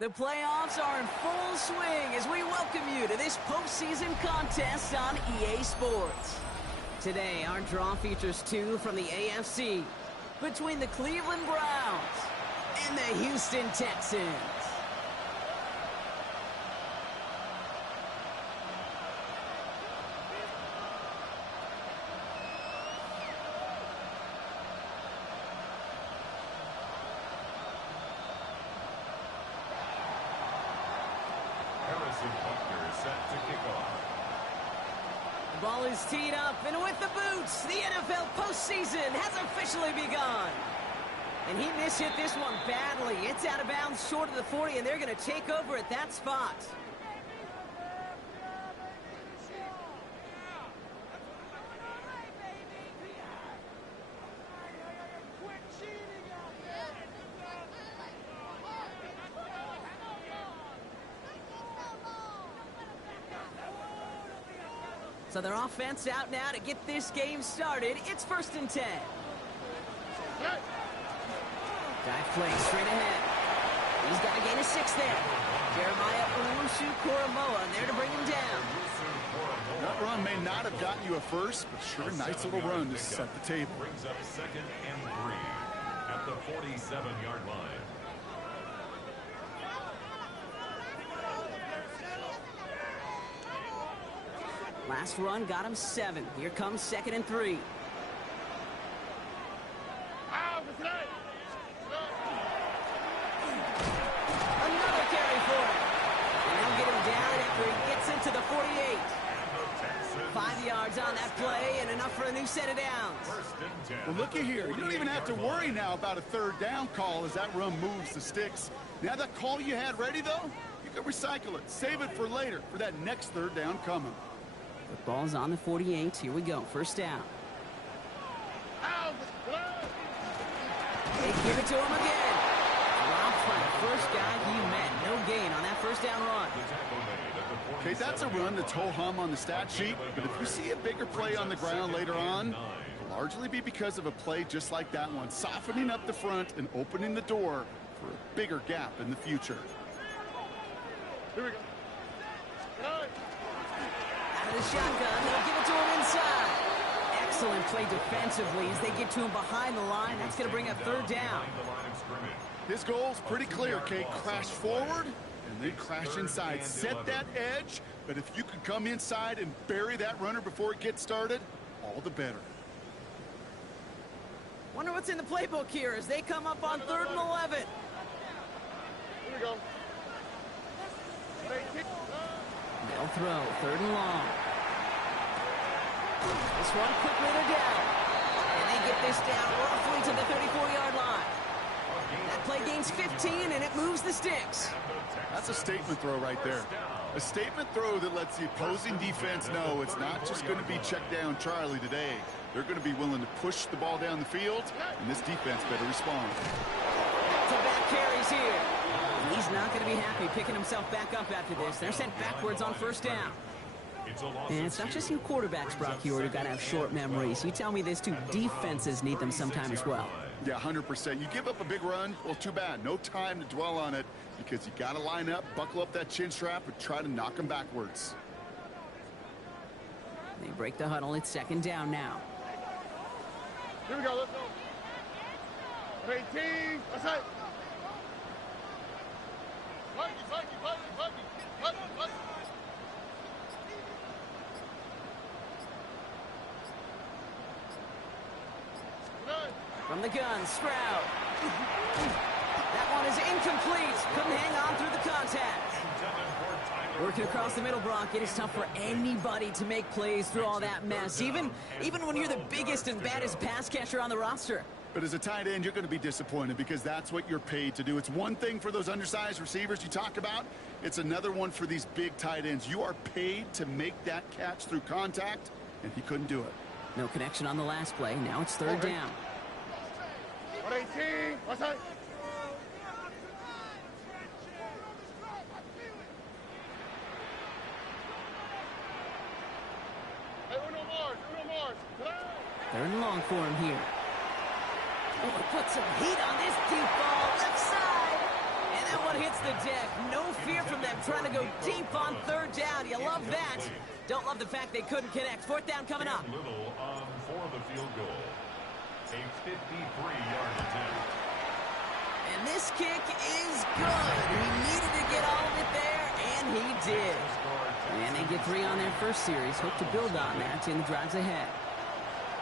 The playoffs are in full swing as we welcome you to this postseason contest on EA Sports. Today, our draw features two from the AFC between the Cleveland Browns and the Houston Texans. The ball is teed up, and with the boots, the NFL postseason has officially begun. And he mishit this one badly. It's out of bounds short of the 40, and they're going to take over at that spot. So their offense out now to get this game started. It's 1st and 10. Dive play straight ahead. He's got to gain a 6 there. Jeremiah Owusu-Koramoah there to bring him down. That run may not have gotten you a first, but sure, nice little run to set the table. Brings up 2nd and 3 at the 47-yard line. Last run got him 7. Here comes 2nd and 3. Another carry for him. And they'll get him down after he gets into the 48. 5 yards on that play and enough for a new set of downs. Well, looky here. You don't even have to worry now about a 3rd down call as that run moves the sticks. Now that call you had ready, though, you can recycle it. Save it for later for that next 3rd down coming. The ball's on the 48. Here we go. 1st down. They give it to him again. Dropped by the first guy he met. No gain on that 1st down run. Okay, that's a run that's ho-hum on the stat sheet, but if you see a bigger play on the ground later on, it'll largely be because of a play just like that one, softening up the front and opening the door for a bigger gap in the future. Here we go. Out of the shotgun, they'll give it to him inside. Excellent play defensively as they get to him behind the line. That's going to bring up 3rd down. His goal's pretty clear, Kate. Crash forward and then crash inside. Set that edge, but if you can come inside and bury that runner before it gets started, all the better. Wonder what's in the playbook here as they come up on 3rd and 11. Here we go. They'll throw 3rd and long. This one quickly they're down. And they get this down roughly to the 34-yard line. That play gains 15 and it moves the sticks. That's a statement throw right there. A statement throw that lets the opposing defense know it's not just going to be check down Charlie today. They're going to be willing to push the ball down the field, and this defense better respond. Back-to-back carries here. And he's not going to be happy picking himself back up after this. They're sent backwards on 1st down. And it's not just you quarterbacks, Brock Huard, who got to have short memories. You tell me this too, defenses need them sometime as well. Yeah, 100%. You give up a big run, well, too bad. No time to dwell on it because you got to line up, buckle up that chin strap, and try to knock them backwards. They break the huddle. It's 2nd down now. Here we go. Let's go. 18. That's it. From the gun, Stroud. That one is incomplete. Couldn't hang on through the contact. Working across the middle, Brock, it is tough for anybody to make plays through all that mess, even when you're the biggest and baddest pass catcher on the roster. But as a tight end, you're going to be disappointed because that's what you're paid to do. It's one thing for those undersized receivers you talk about. It's another one for these big tight ends. You are paid to make that catch through contact, and he couldn't do it. No connection on the last play. Now it's 3rd down. 18. What's that? Third and long for him here. Oh, put some heat on this deep ball left side. And that one hits the deck. No fear from them trying to go deep on third down. You love that. Don't love the fact they couldn't connect. Fourth down coming up. Little on for the field goal. A 53-yard attempt. And this kick is good. He needed to get all of it there, and he did. And they get 3 on their first series. Hope to build on that in the drives ahead.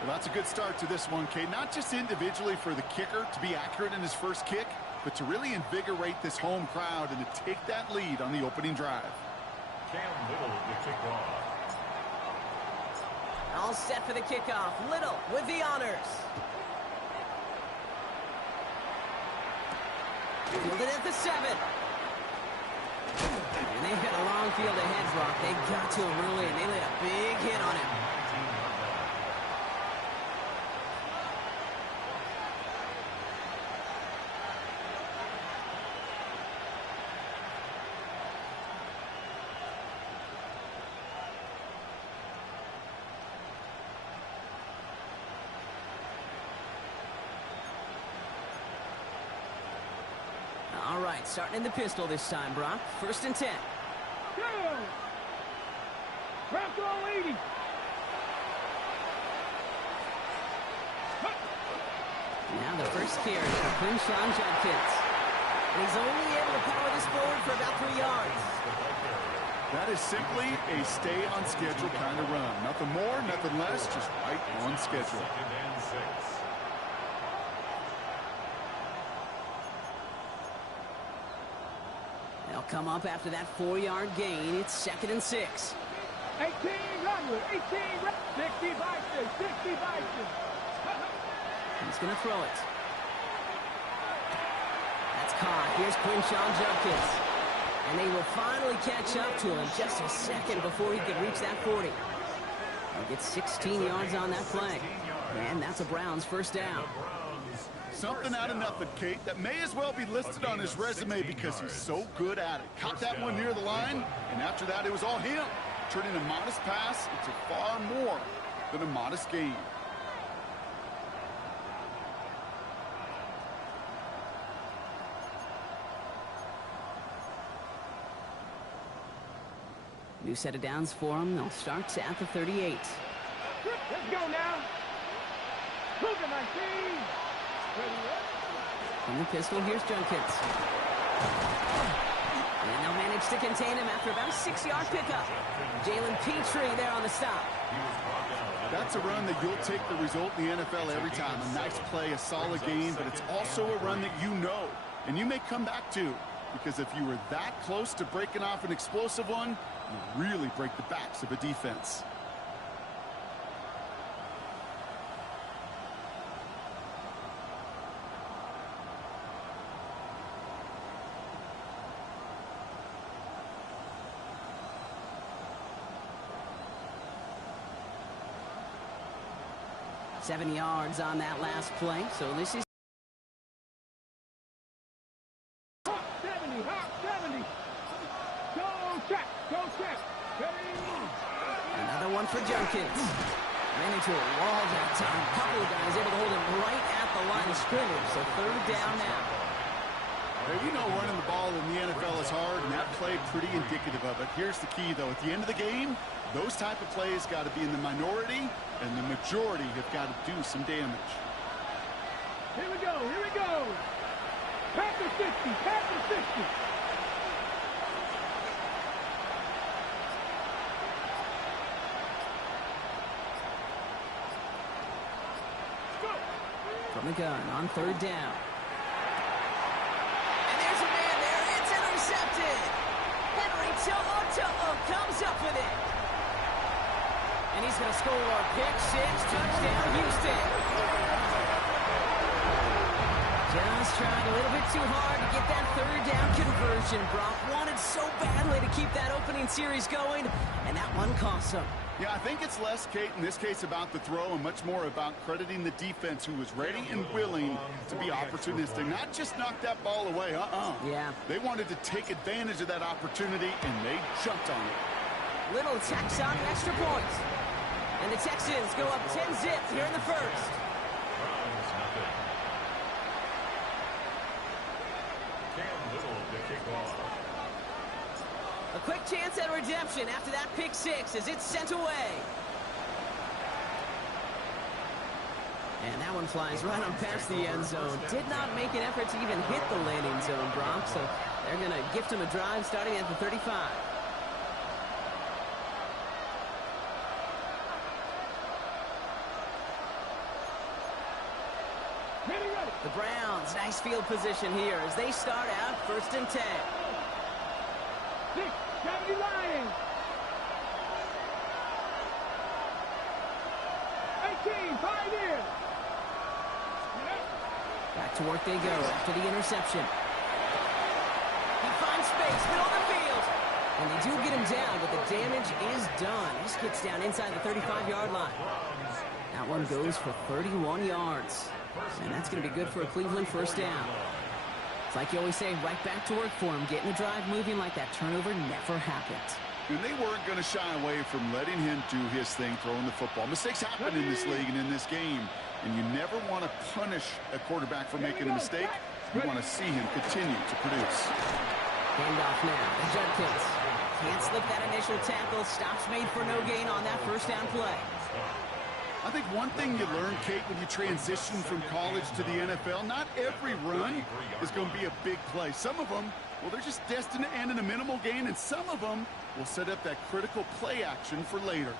Well, that's a good start to this one, Kate. Not just individually for the kicker to be accurate in his first kick, but to really invigorate this home crowd and to take that lead on the opening drive. Cam Little to kick off. All set for the kickoff. Little with the honors. Fielded at the 7. And they've got a long field ahead, Brock. They got to him early, and they laid a big hit on him. All right, starting in the pistol this time, Brock. 1st and 10. Go! Drop goal 80. Now the first carry for Quinshawn Judkins. He's only able to power this forward for about 3 yards. That is simply a stay on schedule kind of run. Nothing more, nothing less, just right on schedule. 2nd and 6. They'll come up after that 4-yard gain. It's 2nd and 6. 18 Runwood, 18 60 Bison, 60 Bison. He's going to throw it. That's caught. Here's Quinshawn Judkins. And they will finally catch up to him just a second before he could reach that 40. He'll get 16 yards on that play. And that's a Browns first down. Something out of nothing, Kate, that may as well be listed on his resume because he's so good at it. Caught that one near the line, and after that it was all him. Turning a modest pass into far more than a modest gain. New set of downs for him. They'll start at the 38. Let's go now. Look at 19. From the pistol, here's Judkins. And they'll manage to contain him after about a 6-yard pickup. Jalen Petrie there on the stop. That's a run that you'll take the result in the NFL every time. A nice play, a solid game, but it's also a run that you know, and you may come back to. Because if you were that close to breaking off an explosive one, you really break the backs of a defense. Seven yards on that last play, so this is 70, hot 70. Go check, go check. another one for Judkins. Ran into a wall that time. A couple of guys able to hold him right at the line of scrimmage, so 3rd down now. Hey, you know running the ball in the NFL is hard, and that play pretty indicative of it. Here's the key, though. At the end of the game, those type of plays got to be in the minority, and the majority have got to do some damage. Here we go, here we go. Panther 60, Panther 60. From the gun on 3rd down. And there's a man there. It's intercepted. Henry To'o comes up with it. And he's going to score. Pick 6, touchdown, Houston. Just trying a little bit too hard to get that 3rd down conversion. Brock wanted so badly to keep that opening series going, and that one cost him. Yeah, I think it's less, Kate, in this case about the throw and much more about crediting the defense who was ready and willing to be opportunistic. Not just knock that ball away, Yeah. They wanted to take advantage of that opportunity, and they jumped on it. Little tacks on an extra point. And the Texans go up 10-zip here in the first. Browns nothing. Cam Little to kickoff. A quick chance at redemption after that pick six as it's sent away. And that one flies right on past the end zone. Did not make an effort to even hit the landing zone, Brock. So they're going to gift him a drive starting at the 35. The Browns, nice field position here as they start out 1st and 10. 6, 70 Lions. 18, 5 years. Back to work they go after the interception. He finds space, middle of the field. And they do get him down, but the damage is done. This gets down inside the 35-yard line. That one goes for 31 yards. And that's going to be good for a Cleveland 1st down. It's like you always say, right back to work for him. Getting the drive moving like that turnover never happened. And they weren't going to shy away from letting him do his thing, throwing the football. Mistakes happen in this league and in this game. And you never want to punish a quarterback for making a mistake. You want to see him continue to produce. Handoff now to Judkins. Can't slip that initial tackle. Stops made for no gain on that 1st down play. I think one thing you learn, Kate, when you transition from college to the NFL, not every run is going to be a big play. Some of them, well, they're just destined to end in a minimal gain, and some of them will set up that critical play action for later.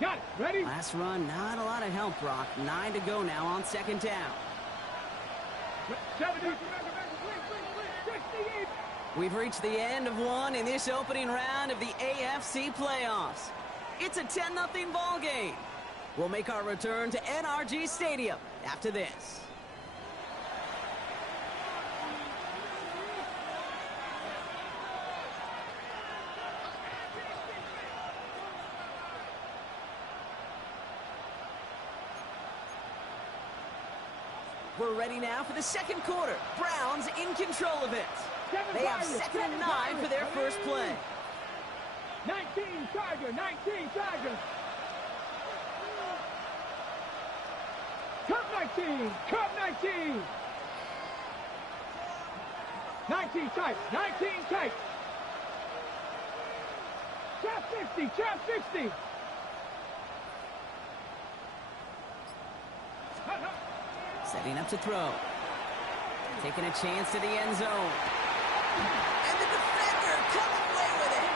Got it. Ready? Last run, not a lot of help, Brock. 9 to go now on 2nd down. 70. We've reached the end of one in this opening round of the AFC playoffs. It's a 10-0 ball game. We'll make our return to NRG Stadium after this. We're ready now for the 2nd quarter. Browns in control of it. They have 2nd and 9 for their first play. 19 Charger, 19 Charger. Cup 19, Cup 19. 19 tight, 19 tight. Trap 60, trap 60. Setting up to throw. Taking a chance to the end zone. And the defender comes away with it.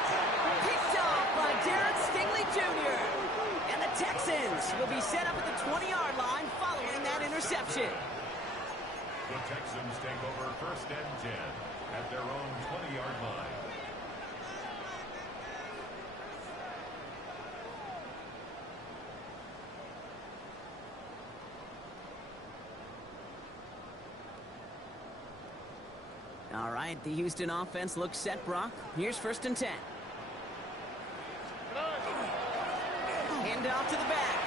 Picked off by Darren Stingley Jr. And the Texans will be set up at the 20-yard line following that interception. The Texans take over 1st and 10 at their own 20-yard line. All right, the Houston offense looks set, Brock. Here's 1st and 10. Hand off to the back.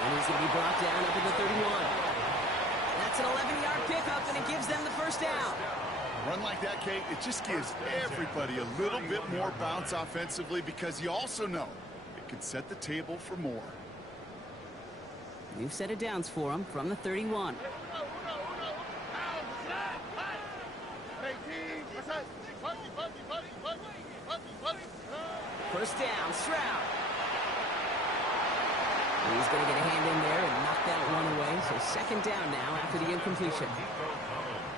And he's going to be brought down up at the 31. That's an 11-yard pickup, and it gives them the 1st down. A run like that, Kate, it just gives everybody a little bit more bounce offensively because you also know it can set the table for more. New set of downs for him from the 31. First down, Stroud. He's going to get a hand in there and knock that one away. So 2nd down now after the incompletion.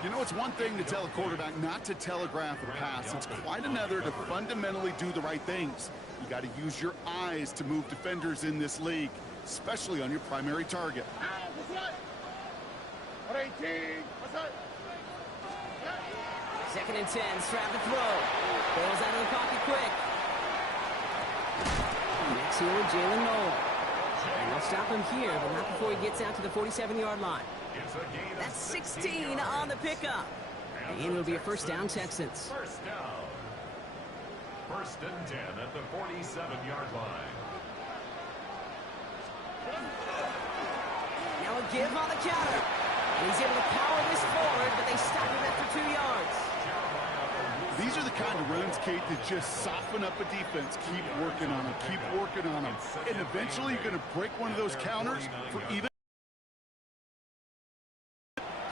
You know, it's one thing to tell a quarterback not to telegraph a pass. It's quite another to fundamentally do the right things. You got to use your eyes to move defenders in this league, especially on your primary target. 2nd and 10, Stroud to throw. Balls out of the pocket quick. Next here with Jalen Noel. And they'll stop him here, but not before he gets out to the 47-yard line. That's 16 on the pickup. And it'll be a 1st down, Texans. 1st down. 1st and 10 at the 47-yard line. Now a give on the counter. And he's able to power this forward, but they stop him after 2 yards. These are the kind of runs, Kate, that just soften up a defense. Keep working on them. Keep working on them. And eventually you're going to break one of those counters for even.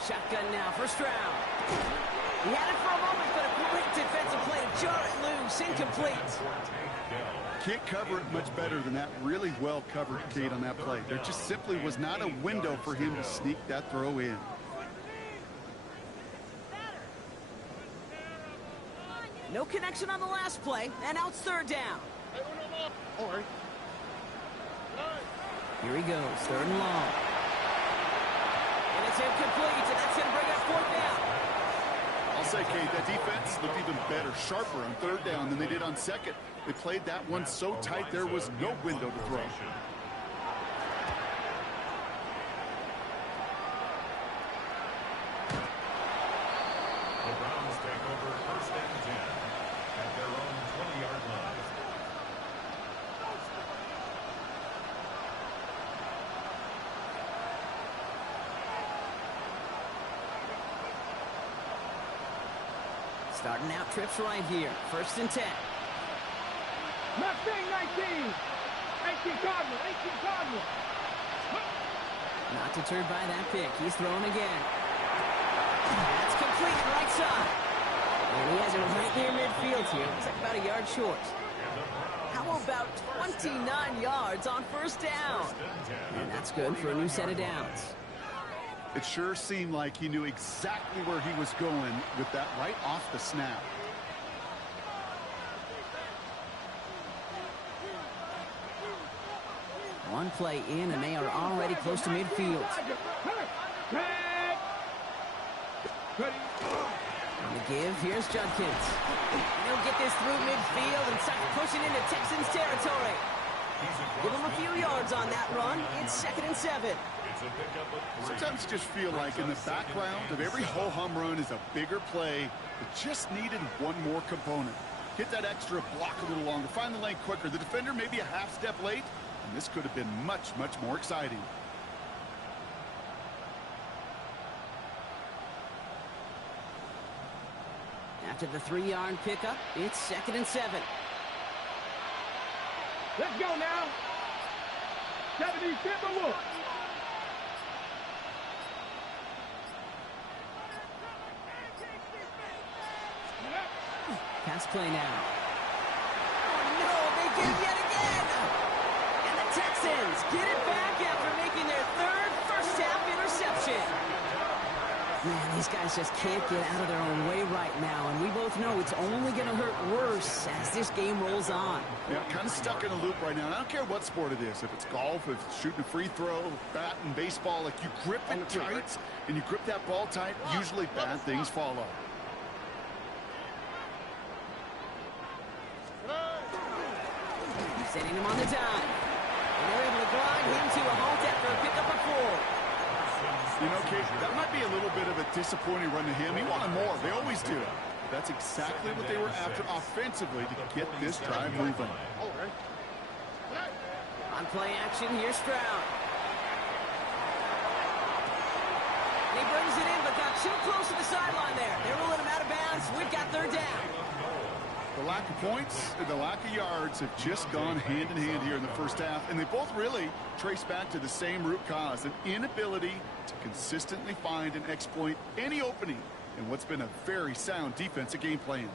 Shotgun now, first round. He had it for a moment, but a great defensive play to jar it loose. Incomplete. Can't cover it much better than that. Really well covered, Kate, on that play. There just simply was not a window for him to sneak that throw in. No connection on the last play, and now it's third down. Here he goes, third and long. And it's incomplete, and that's going to bring up fourth down. I'll say, Kate, that defense looked even better, sharper on third down than they did on second. They played that one so tight there was no window to throw. The Browns take over first and 10 at their own 20-yard line. Starting out trips right here. First and 10. Mustang 19. 18 Cardinal. 18 Cardinal. Not deterred by that pick. He's throwing again. That's complete right side. And he has it right near midfield here. Looks like about a yard short. How about 29 yards on first down? And that's good for a new set of downs. It sure seemed like he knew exactly where he was going with that right off the snap. One play in, and they are already close to midfield. On the give, here's Judkins. He'll get this through midfield and start pushing into Texans territory. Give him a few yards on that run. It's second and 7. Sometimes you just feel like in the background of every ho-hum run is a bigger play that just needed one more component. Hit that extra block a little longer, find the lane quicker. The defender maybe a half step late, and this could have been much, much more exciting. After the 3-yard pickup, it's second and 7. Let's go now. 70, tip and look. Pass play now. Oh, no, they get it yet again. And the Texans get it back after making their third first-half interception. Man, these guys just can't get out of their own way right now, and we both know it's only going to hurt worse as this game rolls on. Yeah, kind of stuck in a loop right now. And I don't care what sport it is. If it's golf, if it's shooting a free throw, bat and baseball, like you grip it tight and you grip that ball tight, usually bad things follow. Setting him on the dime. And they're able to grind him to a halt after a pickup of 4. You know, Kate, that might be a little bit of a disappointing run to him. He wanted more. They always do. That's exactly what they were after offensively to get this drive moving. On play action, here's Stroud. And he brings it in, but got too close to the sideline there. They're ruling him out of bounds. We've got third down. The lack of points and the lack of yards have just gone hand in hand here in the first half, and they both really trace back to the same root cause, an inability to consistently find and exploit any opening in what's been a very sound defensive game plan.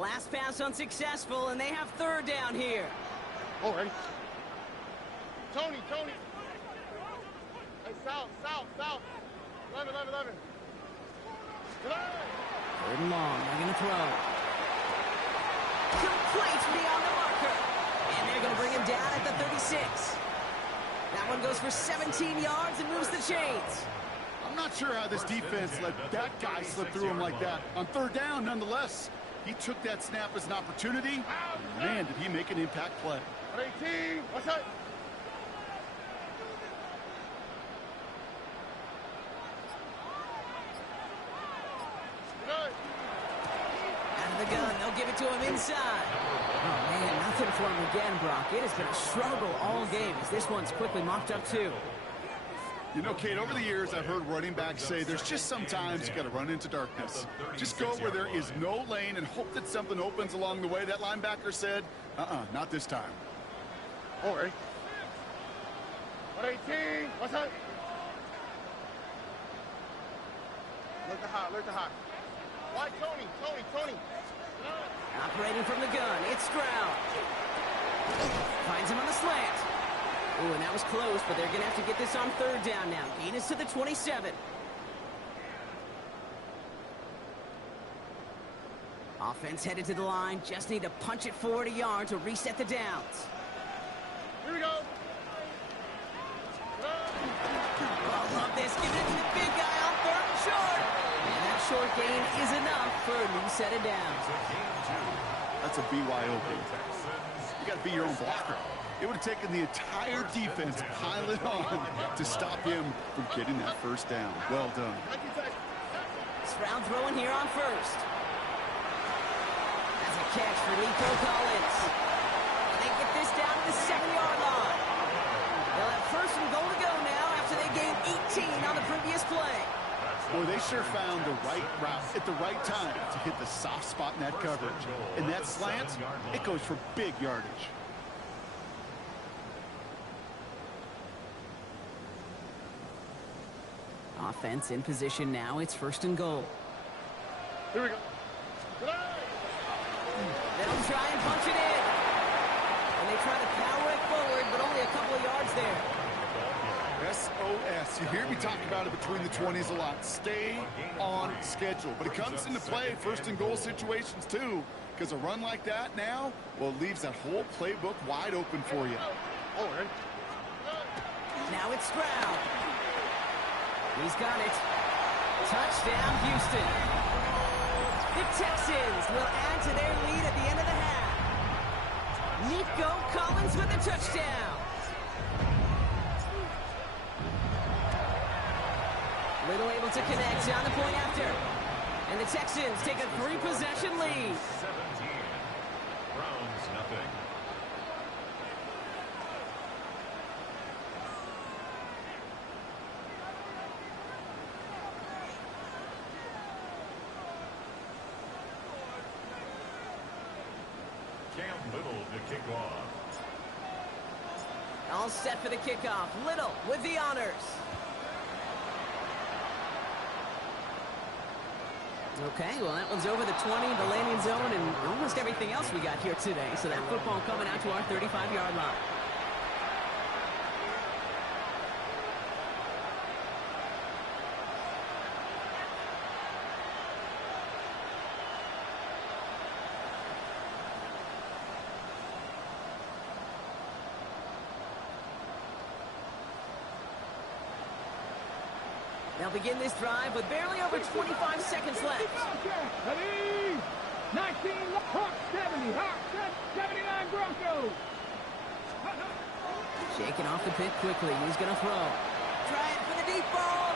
Last pass unsuccessful, and they have third down here. All right. Tony. Hey, south. 11. Third and long, they're going to throw. Complete beyond the marker. And they're going to bring him down at the 36. That one goes for 17 yards and moves the chains. I'm not sure how this defense let that guy slip through him like that. On third down, nonetheless, he took that snap as an opportunity. And man, did he make an impact play. 18, what's that? Out of the gun, they'll give it to him inside. Oh, man, nothing for him again, Brock. It has been a struggle all game as this one's quickly mopped up, too. You know, Kate, over the years, I've heard running backs say there's just sometimes you got to run into darkness. Just go where there is no lane and hope that something opens along the way. That linebacker said, not this time. Oh, ready? 118. What's up? Look the hot, look the hot. Why, Tony? Operating from the gun, it's Stroud. Finds him on the slant. Ooh, and that was close, but they're going to have to get this on third down now. Gain is to the 27. Offense headed to the line. Just need to punch it forward a yard to reset the downs. Here we go. Oh, love this. Give it to the big guy on third and short. And that short gain is enough for a new set of downs. That's a BYOB. You got to be your own blocker. It would have taken the entire defense piling on to stop him from getting that first down. Well done. Stroud throwing here on first. That's a catch for Nico Collins. And they get this down to the 7-yard line. They'll have first and goal to go now after they gained 18 on the previous play. Boy, they sure found the right route at the right time to hit the soft spot in that coverage. And that slant, it goes for big yardage. Offense in position now. It's first and goal. Here we go. They'll try and punch it in. And they try to power it forward, but only a couple of yards there. SOS. You hear me talk about it between the 20s a lot. Stay on schedule. But it comes into play first and goal situations too, because a run like that now, well, it leaves that whole playbook wide open for you. Oh, ready? Now it's Stroud. He's got it. Touchdown, Houston. The Texans will add to their lead at the end of the half. Nico Collins with a touchdown. Little able to connect on the point after. And the Texans take a 3-possession lead. 17. Browns nothing. Cam Little to kick off. All set for the kickoff. Little with the honors. Okay, well, that one's over the 20, the landing zone, and almost everything else we got here today. So that football coming out to our 35-yard line. They'll begin this drive with barely over 25 seconds left. Ready? 19, Hawk 70, Hawk 79 Broncos. Shaking off the pit quickly. He's going to throw. Trying for the deep ball.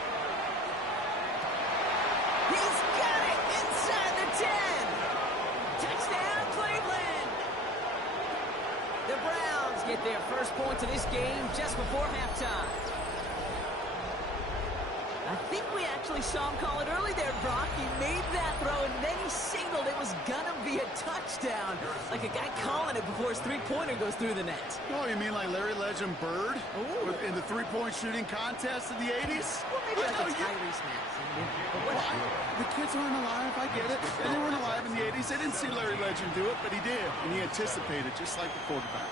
He's got it inside the 10. Touchdown, Cleveland. The Browns get their first points of this game just before halftime. I think we actually saw him call it early there, Brock. He made that throw, and then he signaled it was going to be a touchdown. Like a guy calling it before his three-pointer goes through the net. Oh, you mean like Larry Legend Bird Ooh. in the three-point shooting contest in the 80s? Well, maybe like a Tyrese Maxey. The kids aren't alive, I get it. They weren't alive in the 80s. They didn't see Larry Legend do it, but he did. And he anticipated, just like the quarterback.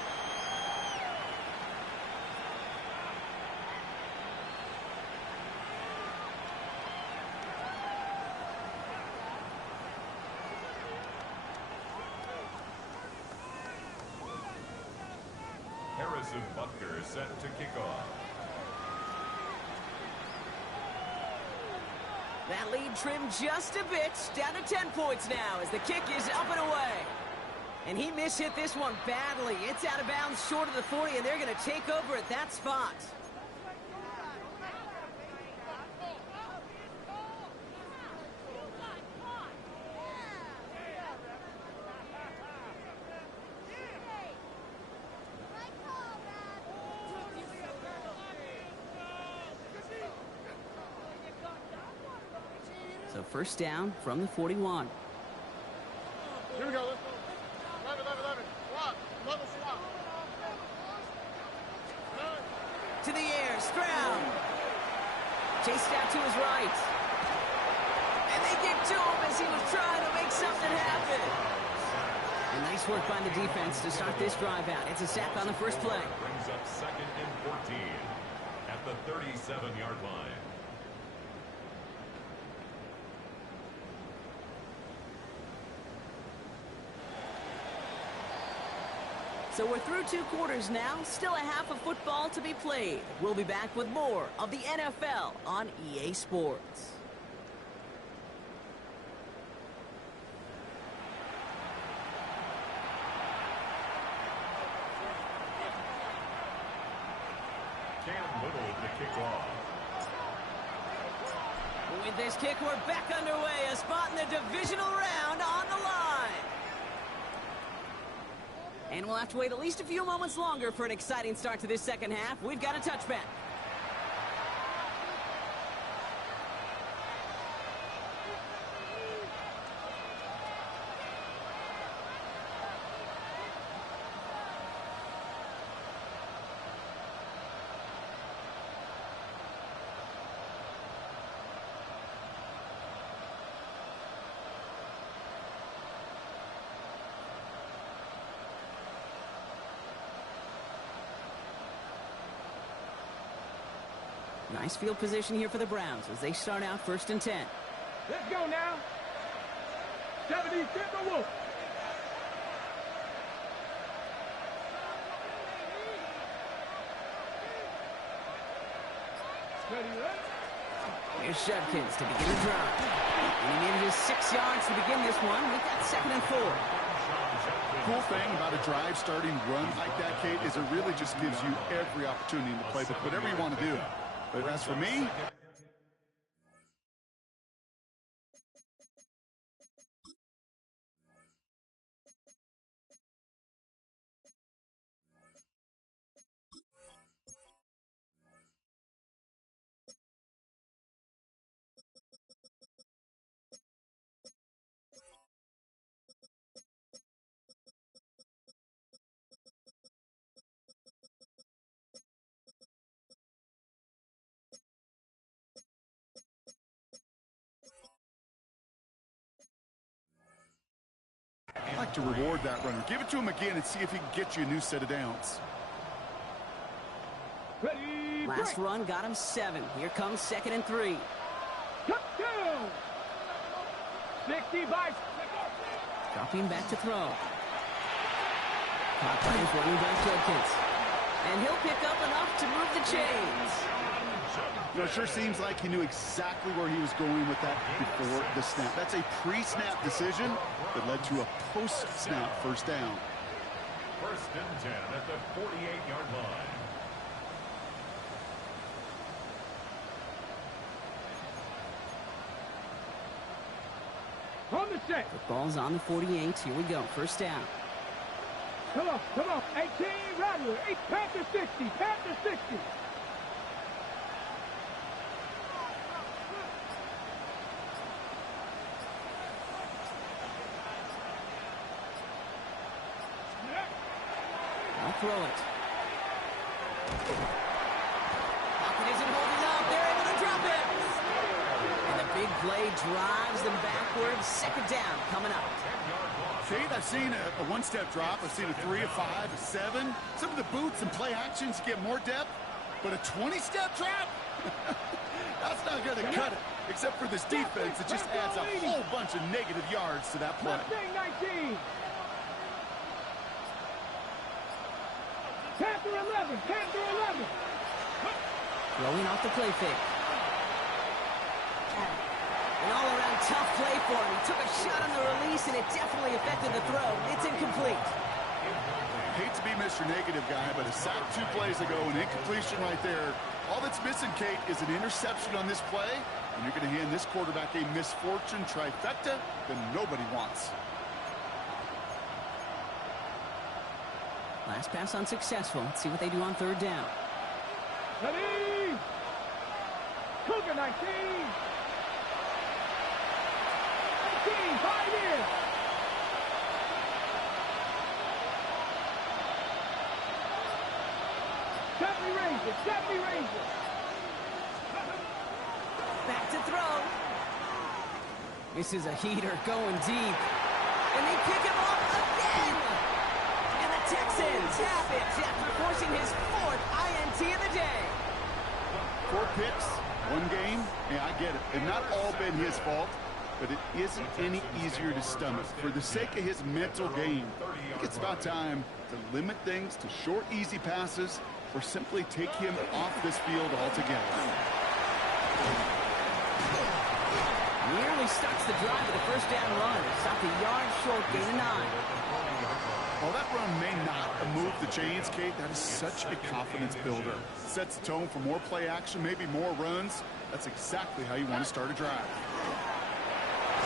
Harrison Butker set to kick off. That lead trimmed just a bit, down to 10 points now as the kick is up and away. And he mishit this one badly. It's out of bounds short of the 40, and they're going to take over at that spot. So first down from the 41. Here we go. Let's go. 11. Swap. Another swap. To the air, Stroud. Chased out to his right. And they get to him as he was trying to make something happen. And nice work by the defense to start this drive out. It's a sack on the first play. Brings up 2nd and 14 at the 37-yard line. So we're through 2 quarters now. Still a half of football to be played. We'll be back with more of the NFL on EA Sports. Cam Little to kick off. With this kick, we're back underway. A spot in the divisional round on the line. And we'll have to wait at least a few moments longer for an exciting start to this second half. We've got a touchback. Nice field position here for the Browns as they start out 1st and 10. Let's go now. 70, get the wolf. Here's Judkins to begin the drive. And he manages 6 yards to begin this one. We've got 2nd and 4. Cool thing about a drive starting run like that, Kate, is it really just gives you every opportunity in the playbook, whatever you want to do. But as for me, I like to reward that runner. Give it to him again and see if he can get you a new set of downs. Ready, Last run got him 7. Here comes 2nd and 3. touchdown. 60 by. Dropping back to throw. Caught by his running back Judkins. And he'll pick up enough to move the chains. You know, it sure seems like he knew exactly where he was going with that before the snap. That's a pre-snap decision that led to a post-snap first down. 1st and 10 at the 48-yard line. On the set. The ball's on the 48. Here we go. First down. Come on. 18, Rattler. 8, Panther 60. Panther 60. I'll throw it. Pocket isn't holding up. They're able to drop it. And the big play drives them backwards. 2nd down coming up. Kate, I've seen a one-step drop. I've seen a 3, a 5, a 7. Some of the boots and play actions get more depth, but a 20-step drop? That's not going to cut it. Except for this defense, it just adds a whole bunch of negative yards to that play. Mustang 19. Panther 11. Panther 11. Throwing off the play fake. An all-around tough play for him. He took a shot on the release, and it definitely affected the throw. It's incomplete. Hate to be Mr. Negative guy, but a sack 2 plays ago, an incompletion right there. All that's missing, Kate, is an interception on this play, and you're going to hand this quarterback a misfortune trifecta that nobody wants. Last pass unsuccessful. Let's see what they do on 3rd down. Ready. Cougar 19. 5 years. Seventy ranges. Back to throw. This is a heater going deep. And they pick him off again. And the Texans have it after forcing his 4th INT of the day. 4 picks, 1 game. Yeah, I get it. They've not all been his fault, but it isn't any easier to stomach. For the sake of his mental game, I think it's about time to limit things to short, easy passes or simply take him off this field altogether. Nearly starts the drive with a 1st down run. Stopped a yard short, gain of 9. While that run may not have moved the chains, Kate, that is such a confidence builder. Sets the tone for more play action, maybe more runs. That's exactly how you want to start a drive.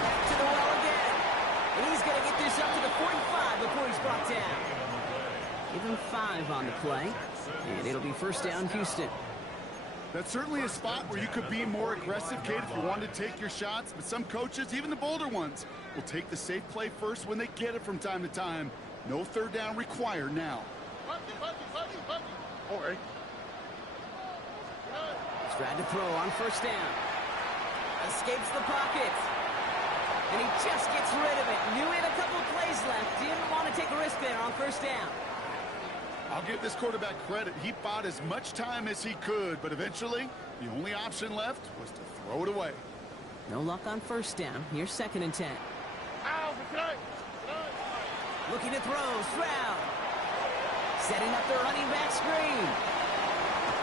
Back to the well again. And he's going to get this up to the 45 before he's brought down. Give him 5 on the play. And it'll be 1st down, Houston. That's certainly a spot where you could be more aggressive, Kate, if you wanted to take your shots. But some coaches, even the bolder ones, will take the safe play first when they get it from time to time. No 3rd down required now. All right. Tried to throw on 1st down. Escapes the pocket. And he just gets rid of it. Knew he had a couple of plays left. Didn't want to take a risk there on 1st down. I'll give this quarterback credit. He bought as much time as he could, but eventually, the only option left was to throw it away. No luck on 1st down. Here's 2nd and 10. Looking to throw. Stroud. Setting up the running back screen.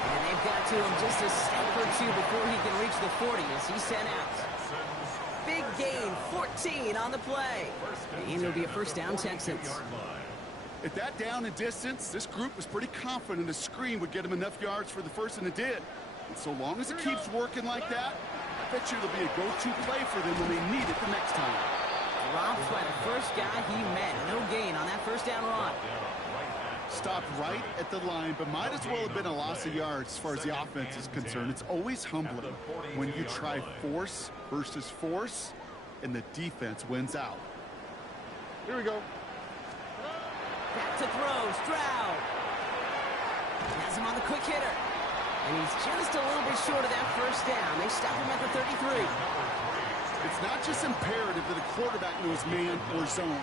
And they've got to him just a step or 2 before he can reach the 40 as he's sent out. Big gain, 14 on the play. And it'll be a 1st down, Texans. At that down and distance, this group was pretty confident a screen would get him enough yards for the 1st, and it did. And so long as it keeps working like that, I bet you it'll be a go-to play for them when they need it the next time. Dropped by the 1st guy he met. No gain on that 1st down run. Stopped right at the line, but might as well have been a loss of yards as far as the offense is concerned. It's always humbling when you try force versus force, and the defense wins out. Here we go. Back to throw. Stroud. Has him on the quick hitter. And he's just a little bit short of that 1st down. They stop him at the 33. It's not just imperative that a quarterback knows man or zone.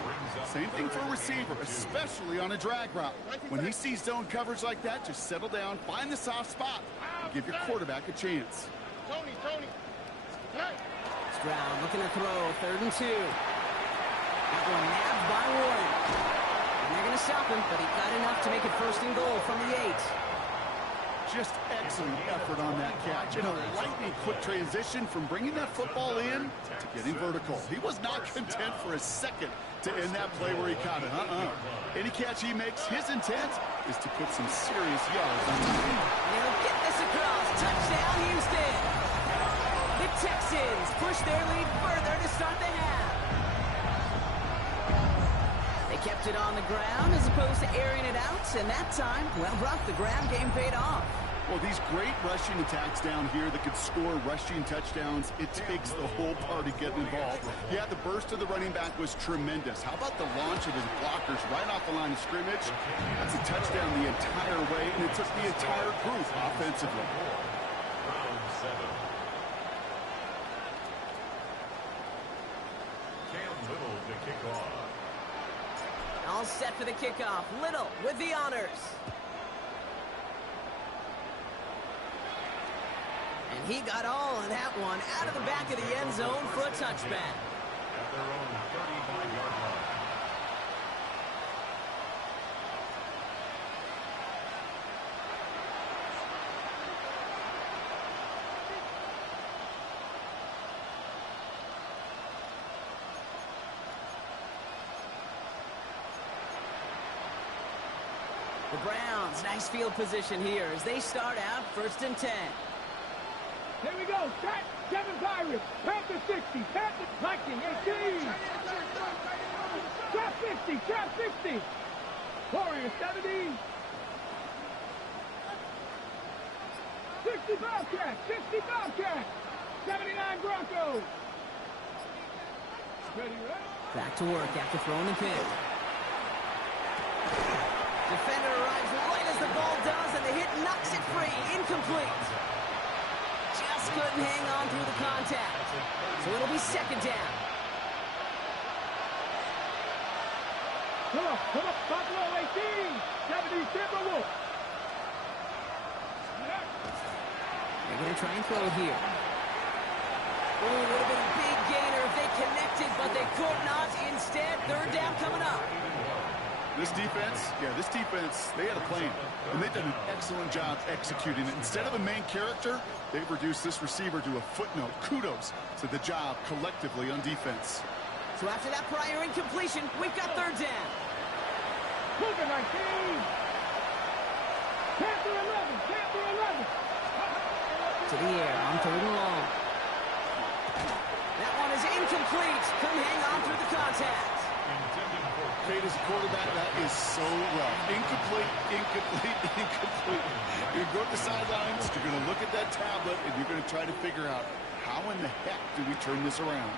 Same thing for a receiver, especially on a drag route. When he sees zone coverage like that, just settle down, find the soft spot, and give your quarterback a chance. Tony. Stroud looking to throw. 3rd and 2. That one nabbed by Warren. And they're going to stop him, but he got enough to make it 1st and goal from the 8. Just excellent effort on that catch. And a lightning quick transition from bringing that football in to getting vertical. He was not content for a second to end that play where he caught it. Any catch he makes, his intent is to put some serious yards on the field. And he'll get this across. Touchdown, Houston. The Texans push their lead further to start the half. They kept it on the ground as opposed to airing it out, and that time, well, Brock, the ground game paid off. Well, these great rushing attacks down here that could score rushing touchdowns, it takes the whole party getting involved. Yeah, the burst of the running back was tremendous. How about the launch of his blockers right off the line of scrimmage? That's a touchdown the entire way, and it took the entire group offensively. Round 7. Cam Little to kick off. All set for the kickoff. Little with the honors. And he got all of that one out of the back of the end zone for a touchback. At their own 35-yard line. The Browns, nice field position here as they start out 1st and 10. Here we go. Trap 7 Pirates. Panther 60. Panther Viking 18. Trap 50. Trap 60. Warrior 70. 60 Bobcats. 60 Bobcats. 79 Broncos. Back to work after throwing the pick. Defender arrives right as the ball does, and the hit knocks it free. Incomplete. Just couldn't hang on through the contact. So it'll be second down. Come on, Buffalo 18, 70 Timberwolves. They're going to try and throw it here. Ooh, would have been a big gainer if they connected, but they could not. Instead, third down coming up. This defense, they had a plan, and they've done an excellent job executing it. Instead of a main character, they've reduced this receiver to a footnote. Kudos to the job collectively on defense. So after that prior incompletion, we've got third down. Cougar 19. Panther 11, Panther 11. To the air, on third and long. That one is incomplete. Couldn't hang on through the contact. Kate, as a quarterback, that is so rough. Incomplete. You're going to the sidelines, you're going to look at that tablet, and you're going to try to figure out how in the heck do we turn this around.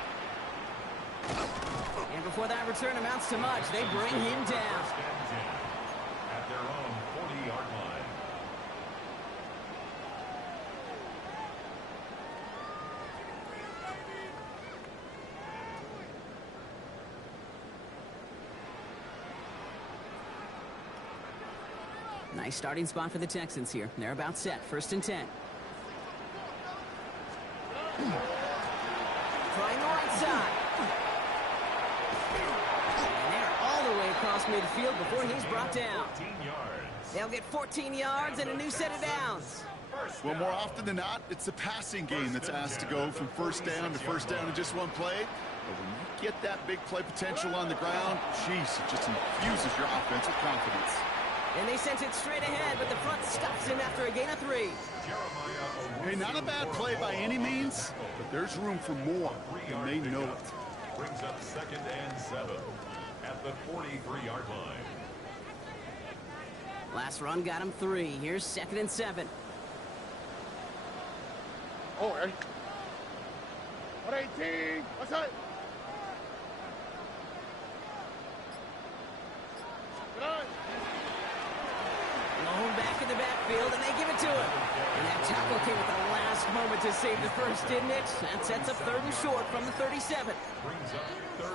And before that return amounts to much, they bring him down. At their own 40-yard line. Nice starting spot for the Texans here. They're about set. First and 10. Trying the right side. And they're all the way across midfield before he's brought down. 14 yards. They'll get 14 yards and a new set of downs. Well, more often than not, it's the passing game that's asked to go from first down to first down in just one play. But when you get that big play potential on the ground, geez, it just infuses your offense with confidence. And they sent it straight ahead, but the front stops him after a gain of 3. Hey, not a bad play by any means, but there's room for more, and they know it. Brings up second and 7 at the 43-yard line. Last run got him 3. Here's second and 7. Oh, hey. 118. What's that? Good on. Blown back in the backfield, and they give it to him. And that tackle came at the last moment to save the first, didn't it? That sets up third and short from the 37.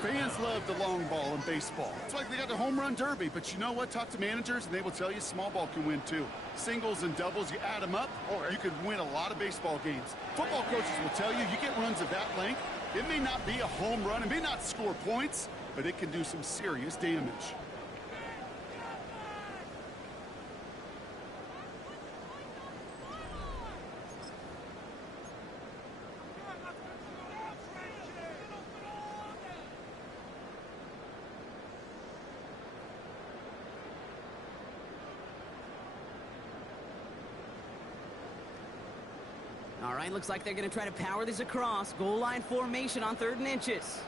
Fans love the long ball in baseball. It's like they got the home run derby, but you know what? Talk to managers, and they will tell you small ball can win too. Singles and doubles, you add them up, you could win a lot of baseball games. Football coaches will tell you, you get runs of that length, it may not be a home run, it may not score points, but it can do some serious damage. All right, looks like they're going to try to power this across. Goal line formation on 3rd and inches.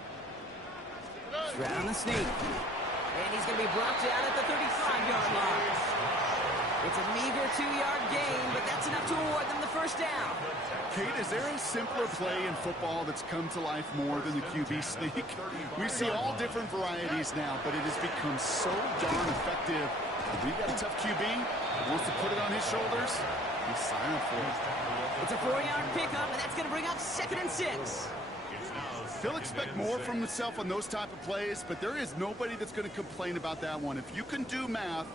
Stroud on the sneak. And he's going to be brought down at the 35-yard line. It's a meager 2-yard gain, but that's enough to award them the first down. Kate, is there a simpler play in football that's come to life more than the QB sneak? We see all different varieties now, but it has become so darn effective. If we got a tough QB that wants to put it on his shoulders, he's signing for it. It's a 4-yard pickup, and that's going to bring up second and 6. He'll expect more from himself on those type of plays, but there is nobody that's going to complain about that one. If you can do math,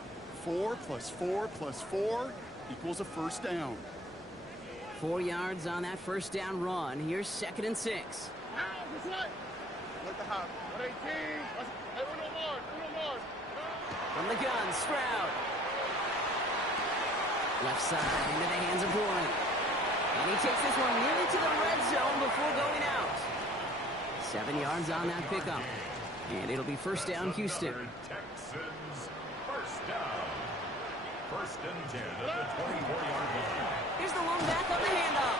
4 + 4 + 4 equals a first down. 4 yards on that first down run. Here's second and 6. Look the hop. 118. Hey, Uno more. From the gun, Stroud. Left side into the hands of Warren. And he takes this one nearly to the red zone before going out. 7 yards on that pickup. And it'll be first down, Houston. Texans first down. First and 10 at the 24-yard line. Here's the lone back on the handoff.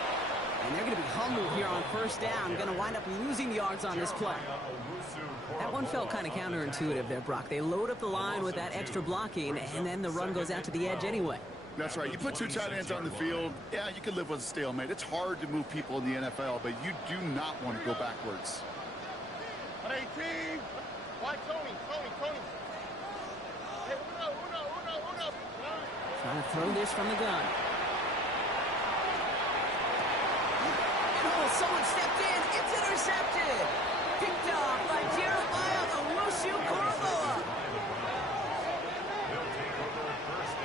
And they're going to be humbled here on first down. Going to wind up losing yards on this play. That one felt kind of counterintuitive there, Brock. They load up the line with that extra blocking, and then the run goes out to the edge anyway. That's right. You put 2 tight ends on the field, yeah, you can live with a stalemate. It's hard to move people in the NFL, but you do not want to go backwards. On 18. Why Tony? Hey, uno. Trying to throw this from the gun. Oh, someone stepped in. It's intercepted. Picked off by Jeremiah Owusu-Koramoah.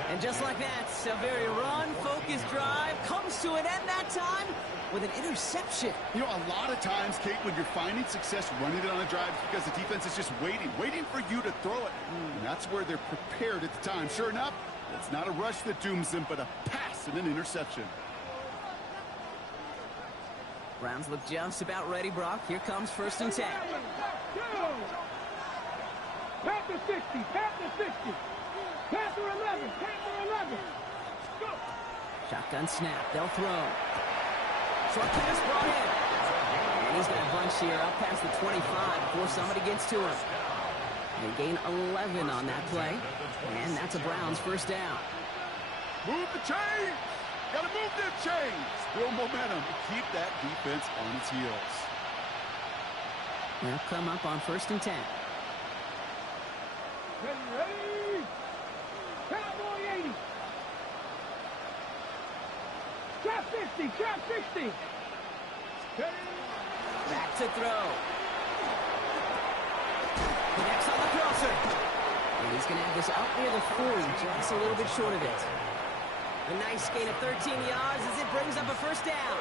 And just like that, a very run-focused drive comes to an end that time with an interception. You know, a lot of times, Kate, when you're finding success running it on a drive, it's because the defense is just waiting for you to throw it. And that's where they're prepared at the time. Sure enough, it's not a rush that dooms them, but a pass and an interception. Browns look just about ready, Brock. Here comes 1st and 10. Panther 60, Panther 60. Panther 11, Panther 11. Go. Shotgun snap. They'll throw. Short pass brought in. And he's got a bunch here up past the 25 before somebody gets to him. They gain 11 on that play. And that's a Browns 1st down. Move the chains! Gotta move them chains! Build momentum to keep that defense on its heels. They'll come up on 1st and 10. Ready? Cowboy 80. Trap 60, trap 60. Back to throw. Connects on the crosser. And he's going to have this up near the 40, just a little bit short of it. A nice gain of 13 yards as it brings up a 1st down.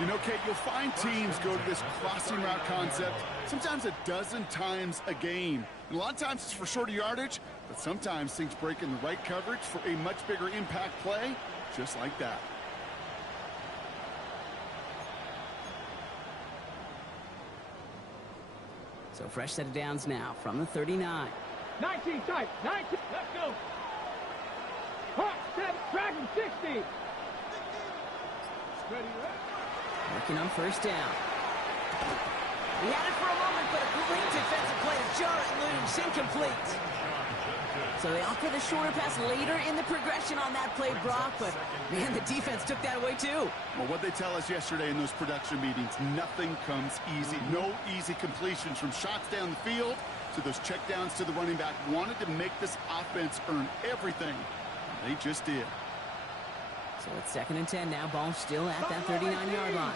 You know, Kate, you'll find teams go to this crossing route concept sometimes a dozen times a game. And a lot of times it's for shorter yardage, but sometimes things break in the right coverage for a much bigger impact play, just like that. So fresh set of downs now from the 39. 19 tight, 19. Let's go. Hawk 7, Dragon 60. Ready? Working on 1st down. He had it for a moment, but a great defensive play to jar it loose. Incomplete. So they offer the shorter pass later in the progression on that play, Brock, but man, the defense took that away too. Well, what they tell us yesterday in those production meetings, nothing comes easy. No easy completions from shots down the field to those checkdowns to the running back. Wanted to make this offense earn everything. They just did. So it's 2nd and 10 now. Ball still at that 39-yard line.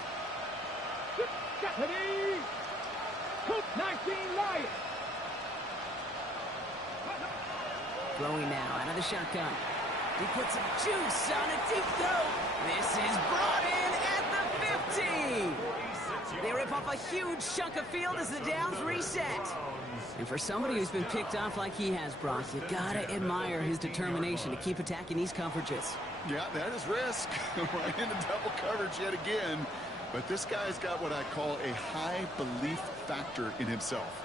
19 Lions. Throwing now out of the shotgun. He puts some juice on a deep throw. This is brought in at the 50. They rip off a huge chunk of field as the downs reset. And for somebody who's been picked off like he has, Brock, you gotta admire his determination to keep attacking these coverages. Yeah, that is risk. Right into double coverage yet again. But this guy's got what I call a high belief factor in himself.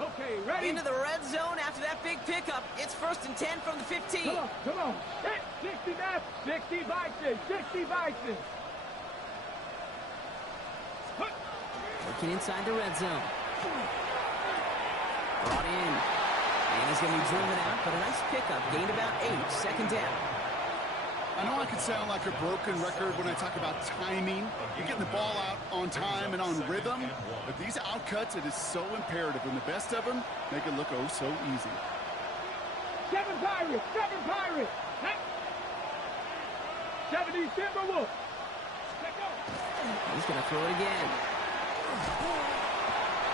Okay, ready? Into the red zone after that big pickup. It's 1st and 10 from the 15. Come on. Hit 60 back. 60 Bison. 60 Bison. Working inside the red zone. Brought in. And he's going to be driven out, but a nice pickup. Gained about 8. 2nd down. I know I can sound like a broken record when I talk about timing and getting the ball out on time and on rhythm, but these outcuts, it is so imperative, and the best of them make it look oh so easy. 7 Pirates, 7 Pirates. 70 Timberwolves. Let's go. He's going to throw it again.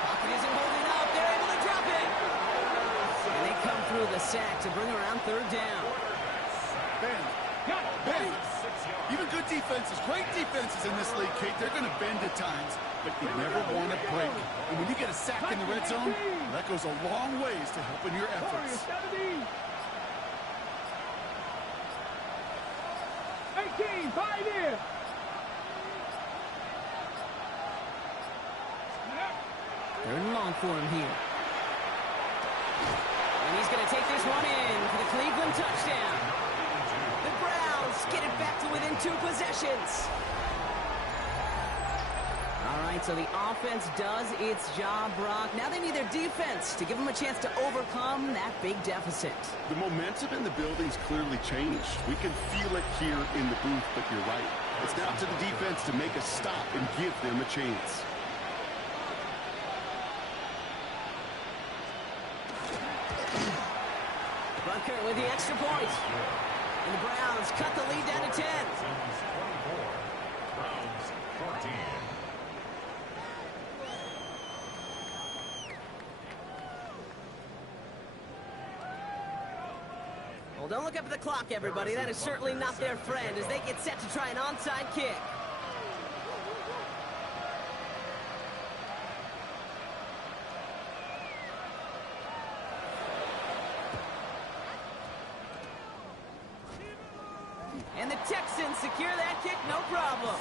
Pocket isn't holding up. They're able to drop it. And they come through the sack to bring around 3rd down. Bend. Even good defenses, great defenses in this league, Kate, they're going to bend at times, but you never want to break. And when you get a sack in the red zone, that goes a long ways to helping your efforts. 18, Pioneer. Third and long for him here. And he's going to take this one in for the Cleveland touchdown. The Browns get it back to within 2 possessions. All right, so the offense does its job, Brock. Now they need their defense to give them a chance to overcome that big deficit. The momentum in the building's clearly changed. We can feel it here in the booth, but you're right. It's now to the defense to make a stop and give them a chance. Bunker with the extra point. And the Browns cut the lead down to 10. Browns 14. Well, don't look up at the clock, everybody. That is certainly not their friend as they get set to try an onside kick. And the Texans secure that kick, no problem.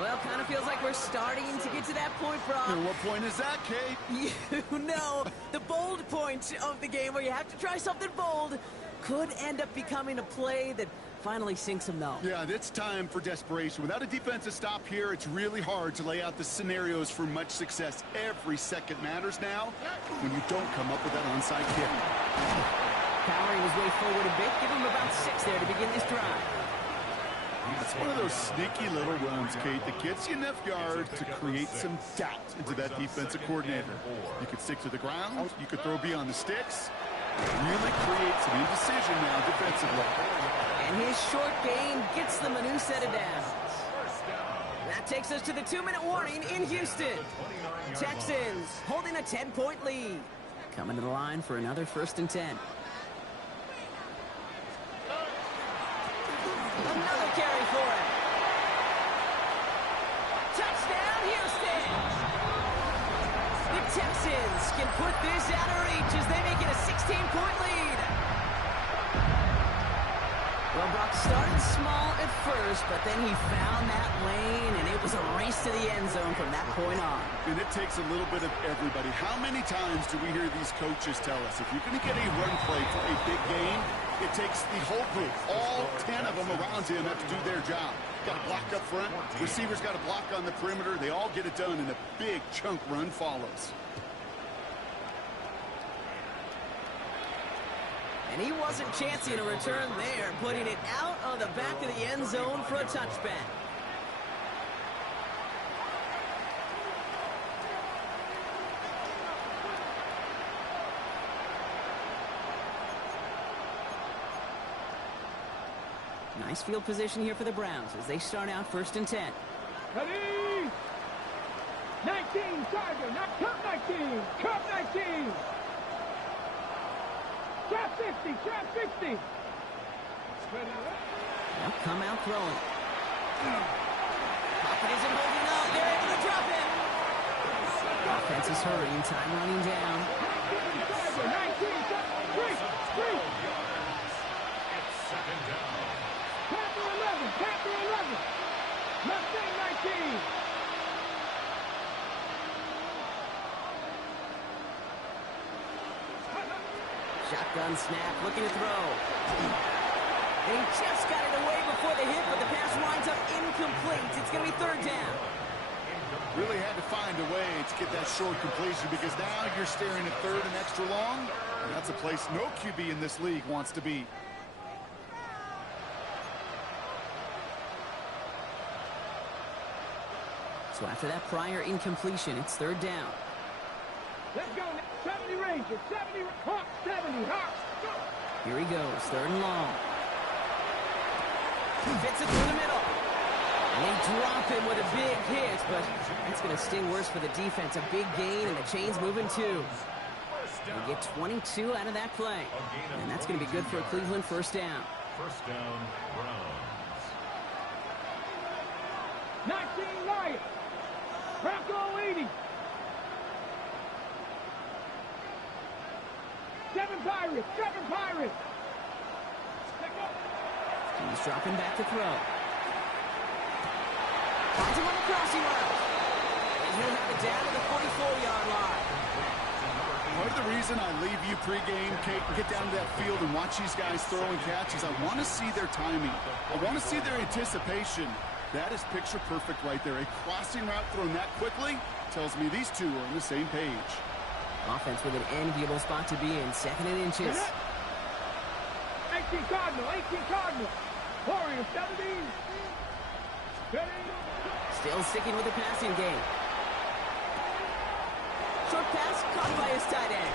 Well, kind of feels like we're starting to get to that point, Brock. And what point is that, Kate? You know, the bold point of the game where you have to try something bold could end up becoming a play that finally sinks them, though. Yeah, it's time for desperation. Without a defensive stop here, it's really hard to lay out the scenarios for much success. Every second matters now when you don't come up with that onside kick. Powering his way forward a bit, give him about 6 there to begin this drive. It's one of those sneaky little runs, Kate, that gets you enough yards to create some doubt into that defensive coordinator. You could stick to the ground, you could throw beyond the sticks. Really create some indecision now defensively. And his short gain gets them a new set of downs. That takes us to the 2-minute warning in Houston. Texans holding a 10-point lead. Coming to the line for another 1st and 10. Another carry for him. Touchdown, Houston! The Texans can put this out of reach as they make it a 16-point lead. Well, Brock started small at first, but then he found that lane, and it was a race to the end zone from that point on. And it takes a little bit of everybody. How many times do we hear these coaches tell us, if you're going to get a run play for a big game, it takes the whole group, all 10 of them around him have to do their job. Got to block up front, receivers got to block on the perimeter. They all get it done, and a big chunk run follows. And he wasn't chancing a return there, putting it out of the back of the end zone for a touchback. Nice field position here for the Browns as they start out 1st and 10. Ready? 19, Tiger, Cup 19, Cup 19. Trap 60, trap 60. They'll come out throwing. Pocket isn't holding up. They're able to drop him. Offense is hurrying, time running down. 19, 3. Panther 11, Panther 11. Mustang 19. Shotgun snap, looking to throw. And he just got it away before the hit, but the pass winds up incomplete. It's going to be 3rd down. Really had to find a way to get that short completion because now you're staring at 3rd and extra long. And that's a place no QB in this league wants to be. So after that prior incompletion, it's 3rd down. Let's go. 70 Ranger, 70, Hawk, 70, Hawk, go. Here he goes, 3rd and long. Fits it through the middle. And they drop him with a big hit, but that's going to sting worse for the defense. A big gain, and the chain's moving 2. They get 22 out of that play. And that's going to be good for a Cleveland 1st down. 1st down, Browns. 19 Lions. Bronco 80. 7 Pirates, 7 Pirates. He's dropping back to throw. Finds him on the crossing route. And he'll have it down to the 44-yard line. Part of the reason I leave you pregame, Kate, get down to that field and watch these guys throw and catch is I want to see their timing. I want to see their anticipation. That is picture perfect right there. A crossing route thrown that quickly tells me these two are on the same page. Offense with an enviable spot to be in, 2nd and inches. 18 Cardinal, 18 Cardinal. Warriors 17. Still sticking with the passing game. Short pass caught by his tight end.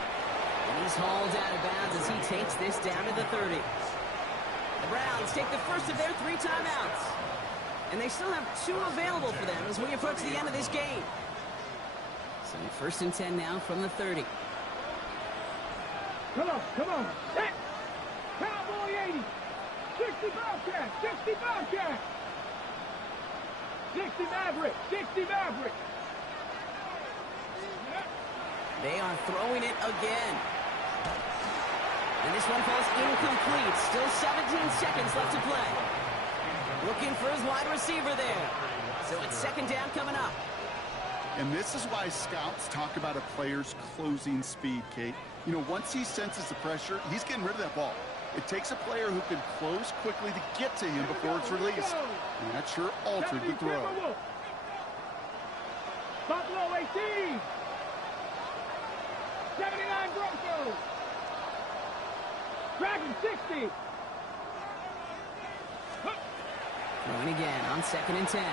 And he's hauled out of bounds as he takes this down to the 30. The Browns take the first of their 3 timeouts. And they still have 2 available for them as we approach the end of this game. So 1st and 10 now from the 30. Come on, come on. Set. Cowboy 80. 60 Bobcat. 60 Bobcat. 60 Maverick. 60 Maverick. They are throwing it again. And this one falls incomplete. Still 17 seconds left to play. Looking for his wide receiver there. So it's 2nd down coming up. And this is why scouts talk about a player's closing speed, Kate. You know, once he senses the pressure, he's getting rid of that ball. It takes a player who can close quickly to get to him before it's released. And that sure altered the throw. Buffalo 18. 79 Broncos. Dragon 60. Throwing again on 2nd and 10.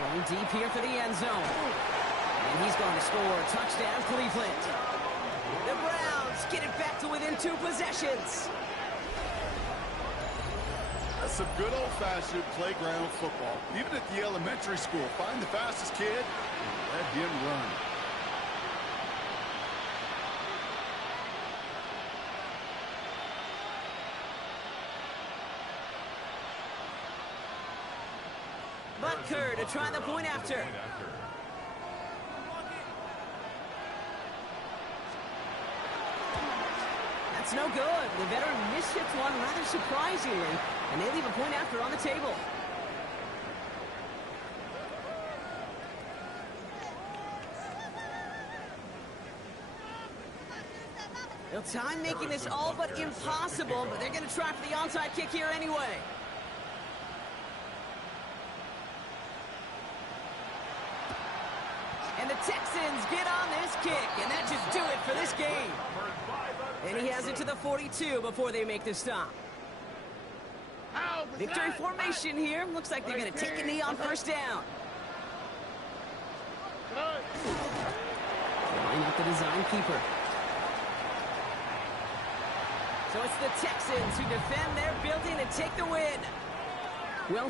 Going deep here for the end zone. And he's going to score. Touchdown, Cleveland. The Browns get it back to within 2 possessions. That's some good old-fashioned playground football. Even at the elementary school, find the fastest kid and let him run. Butker to try the point after. That's no good. The veteran mishits one rather surprisingly, and they leave a point after on the table. They'll time making this all but impossible, but they're going to try for the onside kick here anyway. And the Texans get on this kick, and that should do it for this game. And he has it to the 42 before they make the stop. Victory formation here. Looks like they're going to take a knee on 1st down. Line up the design keeper. So it's the Texans who defend their building and take the win.